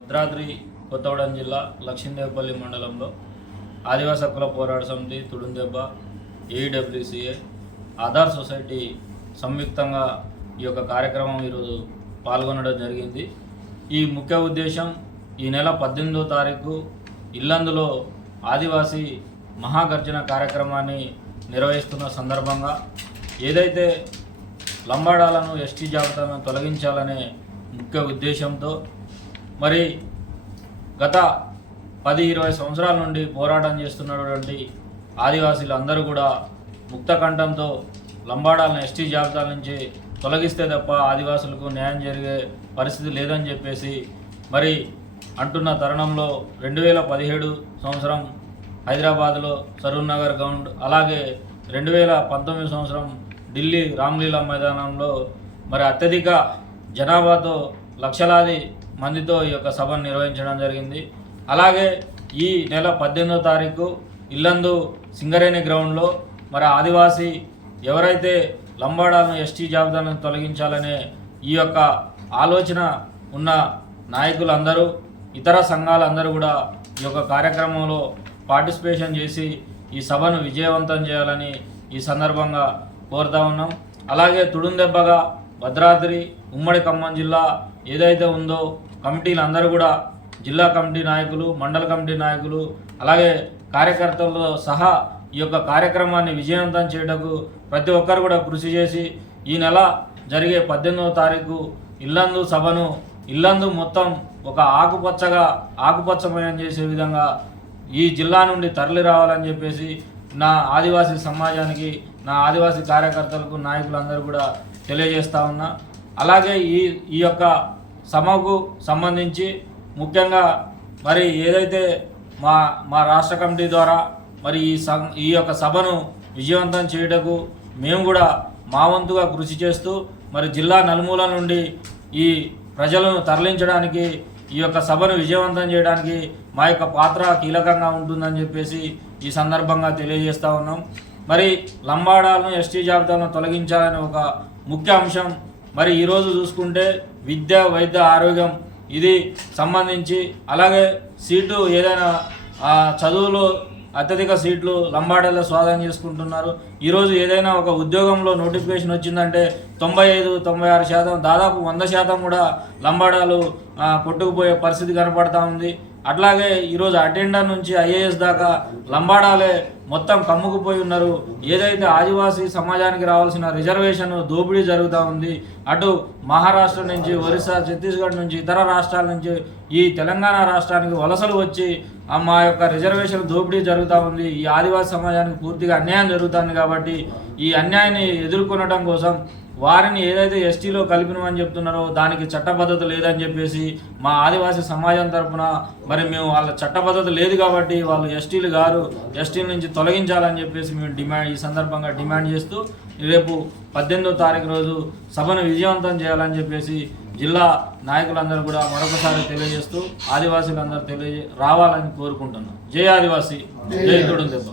భద్రాద్రి కొత్తగూడెం జిల్లా లక్ష్మీదేవపల్లి మండలంలో ఆదివాసీ హక్కుల పోరాట సమితి తుడుందెబ్బ ఏఈడబ్ల్యూసిఏ ఆధార్ సొసైటీ సంయుక్తంగా ఈ యొక్క కార్యక్రమం ఈరోజు పాల్గొనడం జరిగింది. ఈ ముఖ్య ఉద్దేశం ఈ నెల పద్దెనిమిదో తారీఖు ఇల్లందులో ఆదివాసీ మహాగర్జన కార్యక్రమాన్ని నిర్వహిస్తున్న సందర్భంగా ఏదైతే లంబాడాలను ఎస్టీ జాబితాను తొలగించాలనే ముఖ్య ఉద్దేశంతో మరి గత పది ఇరవై సంవత్సరాల నుండి పోరాటం చేస్తున్నటువంటి ఆదివాసీలు అందరూ కూడా ముక్తకంఠంతో లంబాడాలను ఎస్టీ జాబితాల నుంచి తొలగిస్తే తప్ప ఆదివాసులకు న్యాయం జరిగే పరిస్థితి లేదని చెప్పేసి మరి అంటున్న తరుణంలో రెండు వేల పదిహేడు సంవత్సరం హైదరాబాద్లో సరూర్ నగర్ గ్రౌండ్ అలాగే రెండు వేల పంతొమ్మిది సంవత్సరం ఢిల్లీ రామ్లీలా మైదానంలో మరి అత్యధిక జనాభాతో లక్షలాది మందితో ఈ యొక్క సభను నిర్వహించడం జరిగింది. అలాగే ఈ నెల పద్దెనిమిదో తారీఖు ఇల్లందు సింగరేణి గ్రౌండ్లో మరి ఆదివాసీ ఎవరైతే లంబాడాలను ఎస్టీ జాబితాలను తొలగించాలనే ఈ యొక్క ఆలోచన ఉన్న నాయకులందరూ ఇతర సంఘాలందరూ కూడా ఈ యొక్క కార్యక్రమంలో పార్టిసిపేషన్ చేసి ఈ సభను విజయవంతం చేయాలని ఈ సందర్భంగా కోరుతా ఉన్నాం. అలాగే తుడుందెబ్బగా భద్రాద్రి ఉమ్మడి ఖమ్మం జిల్లా ఏదైతే ఉందో కమిటీలు అందరూ కూడా జిల్లా కమిటీ నాయకులు మండల కమిటీ నాయకులు అలాగే కార్యకర్తలతో సహా ఈ యొక్క కార్యక్రమాన్ని విజయవంతం చేయటకు ప్రతి ఒక్కరు కూడా కృషి చేసి ఈ నెల జరిగే పద్దెనిమిదవ తారీఖు ఇల్లందు సభను ఇల్లందు మొత్తం ఒక ఆకుపచ్చగా ఆకుపచ్చమయం చేసే విధంగా ఈ జిల్లా నుండి తరలి రావాలని చెప్పేసి నా ఆదివాసీ సమాజానికి నా ఆదివాసీ కార్యకర్తలకు నాయకులందరూ కూడా తెలియజేస్తా ఉన్నా. అలాగే ఈ ఈ యొక్క సభకు సంబంధించి ముఖ్యంగా మరి ఏదైతే మా మా రాష్ట్ర కమిటీ ద్వారా మరి ఈ సం ఈ యొక్క సభను విజయవంతం చేయుటకు మేము కూడా మా వంతుగా కృషి చేస్తూ మరి జిల్లా నలుమూల నుండి ఈ ప్రజలను తరలించడానికి ఈ యొక్క సభను విజయవంతం చేయడానికి మా యొక్క పాత్ర కీలకంగా ఉంటుందని చెప్పేసి ఈ సందర్భంగా తెలియజేస్తూ ఉన్నాం. మరి లంబాడాలను ఎస్టీ జాబితాలను తొలగించాలనే ఒక ముఖ్య అంశం. మరి ఈరోజు చూసుకుంటే విద్య వైద్య ఆరోగ్యం ఇది సంబంధించి అలాగే సీటు ఏదైనా చదువులు చదువులో అత్యధిక సీట్లు లంబాడల్లో స్వాధీనం చేసుకుంటున్నారు. ఈరోజు ఏదైనా ఒక ఉద్యోగంలో నోటిఫికేషన్ వచ్చిందంటే తొంభై ఐదు తొంభై ఆరు శాతం దాదాపు వంద శాతం కూడా లంబాడాలు కొట్టుకుపోయే పరిస్థితి కనపడతా ఉంది. అట్లాగే ఈరోజు అటెండర్ నుంచి ఐఏఎస్ దాకా లంబాడాలే మొత్తం కమ్ముకుపోయి ఉన్నారు. ఏదైతే ఆదివాసీ సమాజానికి రావాల్సిన రిజర్వేషన్ దోపిడీ జరుగుతూ ఉంది అటు మహారాష్ట్ర నుంచి ఒరిస్సా ఛత్తీస్గఢ్ నుంచి ఇతర రాష్ట్రాల నుంచి ఈ తెలంగాణ రాష్ట్రానికి వలసలు వచ్చి మా యొక్క రిజర్వేషన్ దోపిడీ జరుగుతూ ఉంది. ఈ ఆదివాసీ సమాజానికి పూర్తిగా అన్యాయం జరుగుతుంది కాబట్టి ఈ అన్యాయాన్ని ఎదుర్కొనడం కోసం వారిని ఏదైతే ఎస్టీలో కలిపినమని చెప్తున్నారో దానికి చట్టబద్ధత లేదని చెప్పేసి మా ఆదివాసీ సమాజం తరఫున మరి మేము వాళ్ళ చట్టబద్ధత లేదు కాబట్టి వాళ్ళు ఎస్టీలు గారు ఎస్టీల నుంచి తొలగించాలని చెప్పేసి మేము డిమాండ్ ఈ సందర్భంగా డిమాండ్ చేస్తూ రేపు పద్దెనిమిదో తారీఖు రోజు సభను విజయవంతం చేయాలని చెప్పేసి జిల్లా నాయకులందరూ కూడా మరొకసారి తెలియజేస్తూ ఆదివాసీలందరూ తెలియజే రావాలని కోరుకుంటున్నాం. జై ఆదివాసీ. జై తుడుం దెబ్బ